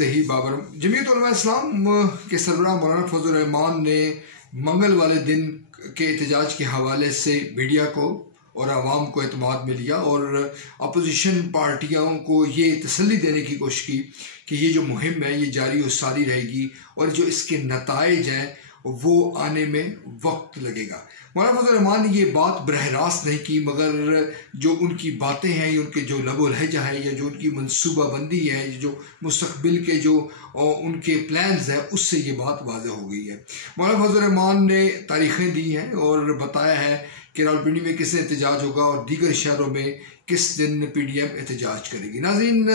जही बाबर। जमीयत उलमा इस्लाम के सरबराह मौलाना फजल रहमान ने मंगल वाले दिन के एहतजाज के हवाले से मीडिया को और आवाम को एतमाद में लिया और अपोजिशन पार्टियों को ये तसल्ली देने की कोशिश की कि ये जो मुहिम है ये जारी और सारी रहेगी और जो इसके नताइज हैं वो आने में वक्त लगेगा। मौलाना फजल रहमान ने ये बात बरह रास्त नहीं की, मगर जो उनकी बातें हैं, उनके जो लबो लहजा है या जो उनकी मनसूबाबंदी है, जो मुस्तकबिल के जो उनके प्लान्स हैं, उससे ये बात वाज़ेह हो गई है। मौलाना फजल रहमान ने तारीखें दी हैं और बताया है कि रावलपिंडी में किस एहतजाज होगा और दीगर शहरों में किस दिन PDM एहतजाज करेगी। नाज़रीन,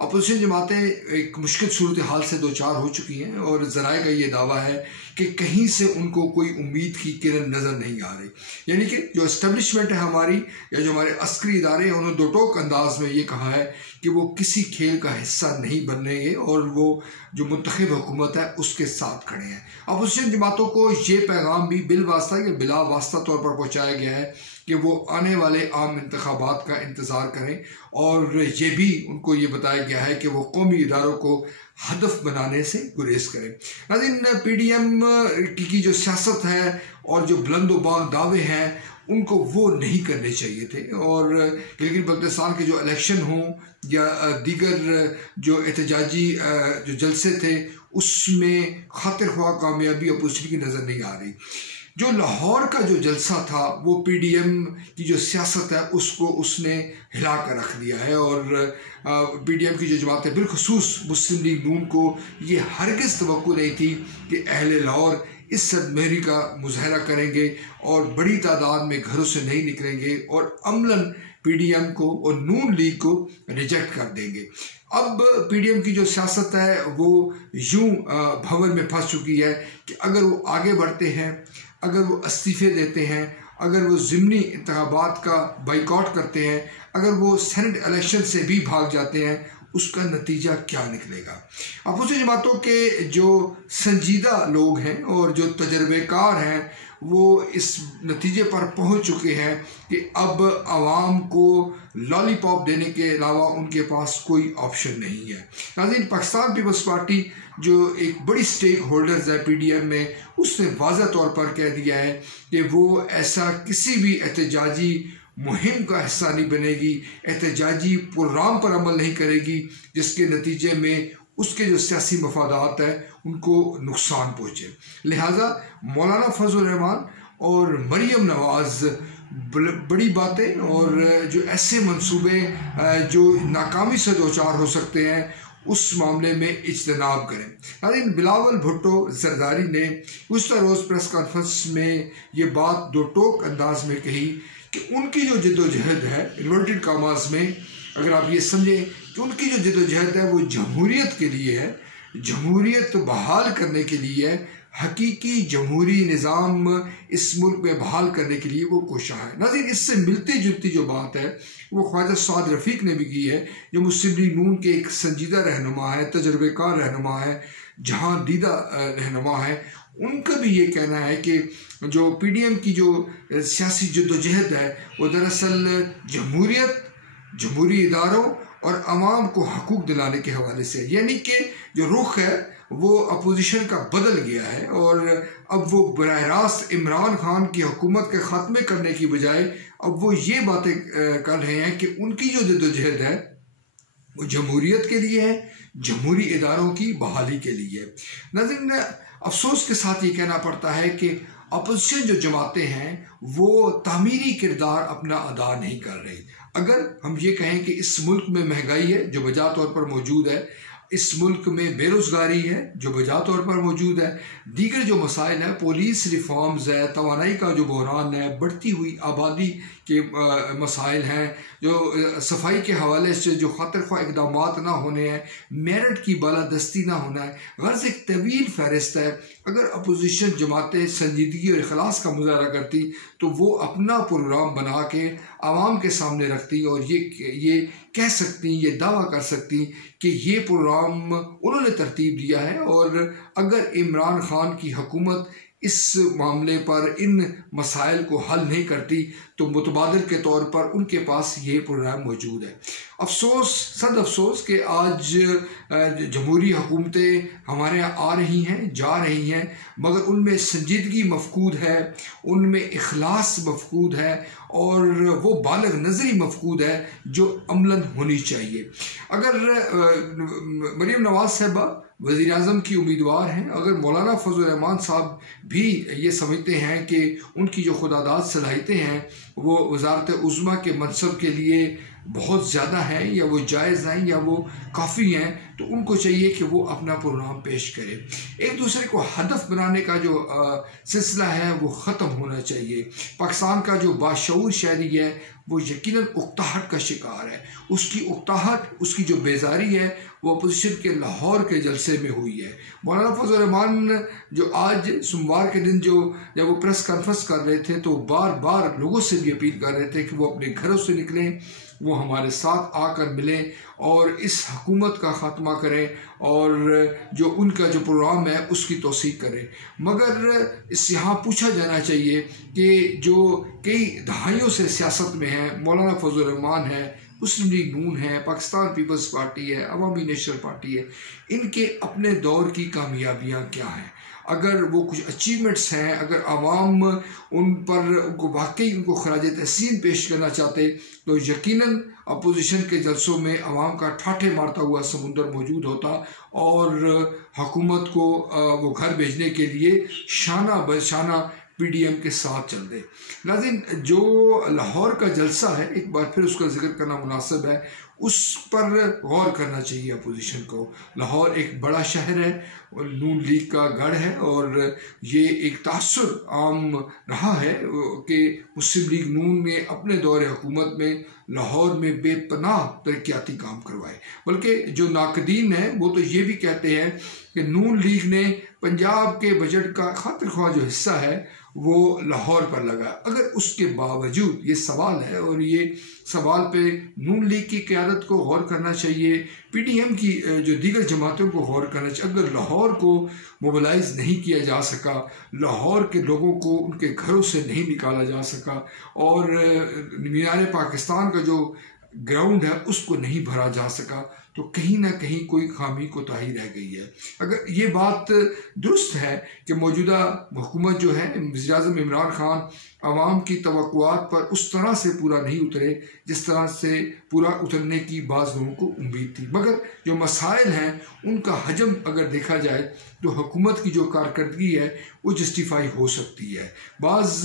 अपोजिशन जमातें एक मुश्किल सूरत हाल से दो चार हो चुकी हैं और ज़राए का ये दावा है कि कहीं से उनको कोई उम्मीद की किरण नज़र नहीं आ रही। यानी कि जो इस्टेब्लिशमेंट है हमारी या जो हमारे अस्करी इदारे हैं, उन्होंने दो टोक अंदाज में ये कहा है कि वो किसी खेल का हिस्सा नहीं बनेंगे और वो जो मुंतखब हुकूमत है उसके साथ खड़े हैं। अपोजिशन जमातों को ये पैगाम भी बिल वास्ता या बिला वास्ता तौर पर पहुँचाया गया है कि वो आने वाले आम इंतखाबात का इंतज़ार करें और ये भी उनको ये बताया गया है कि वो कौमी इदारों को हदफ बनाने से गुरेज करें। नाज़रीन, PDM की जो सियासत है और जो बुलंदोबाग दावे हैं उनको वो नहीं करने चाहिए थे और गिलगित बल्तिस्तान के जो इलेक्शन हों या दीगर जो एहतजाजी जो जलसे थे उसमें खातिर ख्वाह कामयाबी अपोजिशन की नज़र नहीं आ रही। जो लाहौर का जो जलसा था वो PDM की जो सियासत है उसको उसने हिला कर रख दिया है और PDM की जो जमातें बिलखुसूस मुस्लिम लीग नून को ये हरगिज़ तवक्को नहीं थी कि अहले लाहौर इस सदमेरी का मुजाहरा करेंगे और बड़ी तादाद में घरों से नहीं निकलेंगे और अमलन PDM को और नून लीग को रिजेक्ट कर देंगे। अब PDM की जो सियासत है वो यूं भंवर में फंस चुकी है कि अगर वो आगे बढ़ते हैं, अगर वो इस्तीफे देते हैं, अगर वो ज़िमनी इंतखाबात का बाइकआउट करते हैं, अगर वो सेनेट इलेक्शन से भी भाग जाते हैं, उसका नतीजा क्या निकलेगा। अपोजिशन जमातों के जो संजीदा लोग हैं और जो तजर्बेकार हैं वो इस नतीजे पर पहुंच चुके हैं कि अब आवाम को लॉलीपॉप देने के अलावा उनके पास कोई ऑप्शन नहीं है। नाज़रीन, पाकिस्तान पीपल्स पार्टी जो एक बड़ी स्टेक होल्डर्स है PDM में, उसने वाज़ह तौर पर कह दिया है कि वो ऐसा किसी भी एहतजाजी मुहिम का हिस्सा नहीं बनेगी, एहतजाजी प्रोग्राम पर अमल नहीं करेगी जिसके नतीजे में उसके जो सियासी मफादात है उनको नुकसान पहुँचे। लिहाजा मौलाना फजल रहमान और मरियम नवाज़ बड़ी बातें और जो ऐसे मंसूबे जो नाकामी से दो चार हो सकते हैं उस मामले में इज्तनाब करें। नाज़रीन, बिलावल भुट्टो जरदारी ने गुज़श्ता रोज़ प्रेस कॉन्फ्रेंस में ये बात दो टोक अंदाज में कही कि उनकी जो जद्दोजहद है, इन्वर्टेड कामास में अगर आप ये समझें कि उनकी जो जद्दोजहद है वो जमहूरियत के लिए है, जमहूरियत बहाल करने के लिए है, हकीकी जमहूरी निज़ाम इस मुल्क में बहाल करने के लिए वो कोशा है। नाज़रीन, इससे मिलती जुलती जो बात है वो ख्वाजा साद रफ़ीक ने भी की है, जो मुस्लिम लीग नून के एक संजीदा रहनुमा है, तजर्बेकार रहनुमा है, जहाँ दीदा रहनुमा है। उनका भी ये कहना है कि जो PDM की जो सियासी जद्दोजहद है वो दरअसल जमहूरियत, जमहूरी इदारों और अवाम को हकूक़ दिलाने के हवाले से, यानी कि जो रुख है वो अपोजिशन का बदल गया है और अब वो बराह रास्त इमरान खान की हुकूमत के ख़त्मे करने की बजाय अब वो ये बातें कर रहे हैं कि उनकी जो जद्दोजहद है वो जमहूरियत के लिए है, जमहूरी इदारों की बहाली के लिए है। नाज़रीन, अफसोस के साथ ये कहना पड़ता है कि अपोजिशन जो जमातें हैं वो तामीरी किरदार अपना अदा नहीं कर रही। अगर हम ये कहें कि इस मुल्क में महंगाई है जो बजा तौर पर मौजूद है, इस मुल्क में बेरोज़गारी है जो बजा तौर पर मौजूद है, दीगर जो मसाइल हैं, पुलिस रिफॉर्म्स है, तवानाई का जो बहरान है, बढ़ती हुई आबादी के मसाइल हैं, जो सफाई के हवाले से जो खातिर ख्वाह इक़दामात ना होने हैं, मेरिट की बालादस्ती ना होना है, गर्ज़ एक तवील फहरिस्त है। अगर अपोजिशन जमातें संजीदगी और इखलास का मुजाहरा करती तो वो अपना प्रोग्राम बना के आवाम के सामने रखती और ये कह सकती, ये दावा कर सकती कि ये प्रोग्राम उन्होंने तरतीब दिया है और अगर इमरान खान की हुकूमत इस मामले पर इन मसाइल को हल नहीं करती तो मुतबादिल के तौर पर उनके पास ये प्रोग्राम मौजूद है। अफसोस, सद अफसोस कि आज जमहूरी हुकूमतें हमारे यहाँ आ रही हैं, जा रही हैं, मगर उनमें संजीदगी मफकूद है, उनमें इखलास मफकूद है और वो बालिग नज़री मफकूद है जो अमलन होनी चाहिए। अगर मरीम नवाज साहिबा वज़ीर आज़म की उम्मीदवार हैं, अगर मौलाना फजल रहमान साहब भी ये समझते हैं कि उनकी जो खुदादाद सलाहियतें हैं वो वज़ारत उज़्मा के मनसब के लिए बहुत ज़्यादा हैं या वो जायज़ हैं या वो काफ़ी हैं, तो उनको चाहिए कि वो अपना प्रोग्राम पेश करें। एक दूसरे को हदफ बनाने का जो सिलसिला है वो ख़त्म होना चाहिए। पाकिस्तान का जो बाशऊर शहरी है वो यकीनन उकताहट का शिकार है। उसकी उकताहट, उसकी जो बेजारी है वो अपोजिशन के लाहौर के जलसे में हुई है। मौलाना फजल रहमान जो आज सोमवार के दिन जब वो प्रेस कॉन्फ्रेंस कर रहे थे तो बार बार लोगों से भी अपील कर रहे थे कि वो अपने घरों से निकलें, वो हमारे साथ आकर मिलें और इस हुकूमत का ख़ात्मा करें और जो उनका जो प्रोग्राम है उसकी तौसीक करें। मगर इस यहाँ पूछा जाना चाहिए कि जो कई दहाइयों से सियासत में हैं, मौलाना फजल रहमान है, मुस्लिम लीग नून है, पाकिस्तान पीपल्स पार्टी है, अवामी नेशनल पार्टी है, इनके अपने दौर की कामयाबियाँ क्या हैं? अगर वो कुछ अचीवमेंट्स हैं, अगर आवाम उनको वाकई उनको खराज तहसीन पेश करना चाहते तो यकीनन अपोजिशन के जलसों में आवाम का ठाठे मारता हुआ समुंदर मौजूद होता और हुकूमत को वो घर भेजने के लिए शाना बशाना PDM के साथ चल दे। नाज़रीन, जो लाहौर का जलसा है, एक बार फिर उसका जिक्र करना मुनासिब है, उस पर गौर करना चाहिए अपोजिशन को। लाहौर एक बड़ा शहर है, नून लीग का गढ़ है और ये एक तासुर आम रहा है कि मुस्लिम लीग नून ने अपने दौरे हुकूमत में लाहौर में बेपनाह तरक्याती काम करवाए। बल्कि जो नाकदीन हैं वो तो ये भी कहते हैं कि नून लीग ने पंजाब के बजट का खातिर ख्वाह जो हिस्सा है वो लाहौर पर लगा। अगर उसके बावजूद, ये सवाल है और ये सवाल पे नून लीग की क़यादत को गौर करना चाहिए, PDM की जो दीगर जमातों को गौर करना चाहिए। अगर लाहौर को मोबिलाइज नहीं किया जा सका, लाहौर के लोगों को उनके घरों से नहीं निकाला जा सका और मीनार पाकिस्तान का जो ग्राउंड है उसको नहीं भरा जा सका, तो कहीं ना कहीं कोई खामी कोताही रह गई है। अगर ये बात दुरुस्त है कि मौजूदा हुकूमत जो है, वज़ीर आज़म इमरान खान आवाम की तवक्कुआत पर उस तरह से पूरा नहीं उतरे जिस तरह से पूरा उतरने की बाज़ लोगों को उम्मीद थी, मगर जो मसाइल हैं उनका हजम अगर देखा जाए तो हुकूमत की जो कारकर्दगी है वो जस्टिफाई हो सकती है। बाज़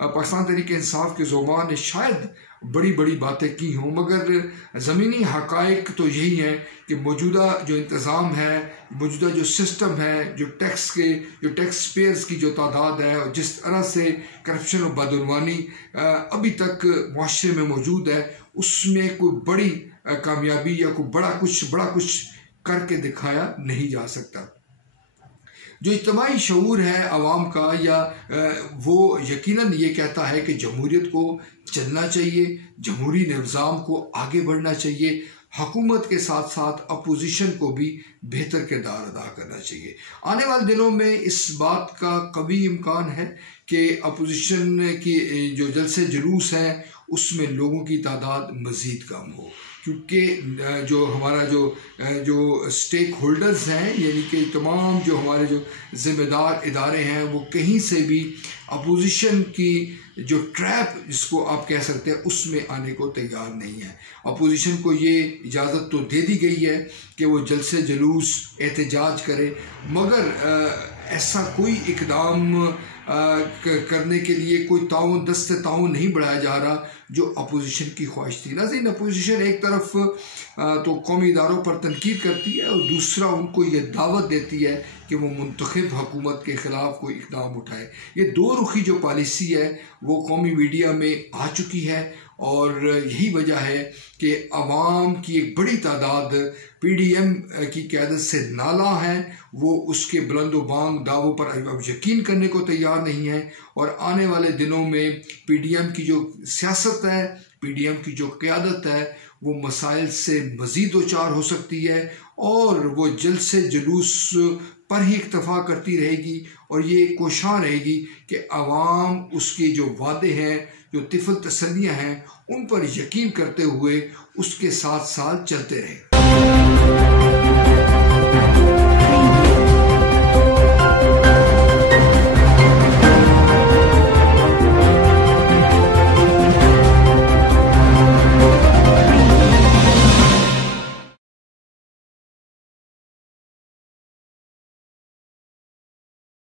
पाकिस्तान तहरीक-ए-इंसाफ के ज़ुबान ने शायद बड़ी बड़ी बातें की हों, मगर ज़मीनी हक़ाइक़ तो यही है कि मौजूदा जो इंतज़ाम है, मौजूदा जो सिस्टम है, जो टैक्स पेयर्स की जो तादाद है और जिस तरह से करप्शन और बदउनवानी अभी तक मुआशरे में मौजूद है, उसमें कोई बड़ी कामयाबी या कोई बड़ा कुछ करके दिखाया नहीं जा सकता। जो इज्तिमाई शऊर है आवाम का, या वो यकीनन ये कहता है कि जमहूरियत को चलना चाहिए, जमहूरी निज़ाम को आगे बढ़ना चाहिए, हुकूमत के साथ साथ अपोजिशन को भी बेहतर किरदार अदा करना चाहिए। आने वाले दिनों में इस बात का कभी इम्कान है कि अपोजिशन की जो जलसे जुलूस हैं उसमें लोगों की तादाद मज़ीद कम हो, क्योंकि जो हमारा जो स्टेक होल्डर्स हैं, यानी कि तमाम जो हमारे जो ज़िम्मेदार इदारे हैं, वो कहीं से भी अपोजिशन की जो ट्रैप जिसको आप कह सकते हैं उसमें आने को तैयार नहीं है। अपोजिशन को ये इजाज़त तो दे दी गई है कि वो जलसे जुलूस एहतजाज करे, मगर ऐसा कोई इकदाम करने के लिए कोई ताउन, दस्ते ताउन नहीं बढ़ाया जा रहा जो अपोजिशन की ख्वाहिश थी। नाज़रीन, अपोजिशन एक तरफ तो कौमी इदारों पर तनकीद करती है और दूसरा उनको ये दावत देती है कि वो मुंतखब हुकूमत के ख़िलाफ़ कोई इक़दाम उठाए। ये दो रुखी जो पॉलिसी है वो कौमी मीडिया में आ चुकी है और यही वजह है कि आवाम की एक बड़ी तादाद PDM की क़यादत से नाला है, वो उसके बुलंदो बांग दावों पर अब यकीन करने को तैयार नहीं है और आने वाले दिनों में PDM की जो सियासत है, PDM की जो क़यादत है, वो मसाइल से मज़ीद दो चार हो सकती है और वो जलसे जुलूस पर ही इक्तफा करती रहेगी और ये कोशां रहेगी कि आवाम उसके जो वादे हैं, जो तिफल तसल्लियाँ हैं उन पर यकीन करते हुए उसके साथ साथ चलते रहे।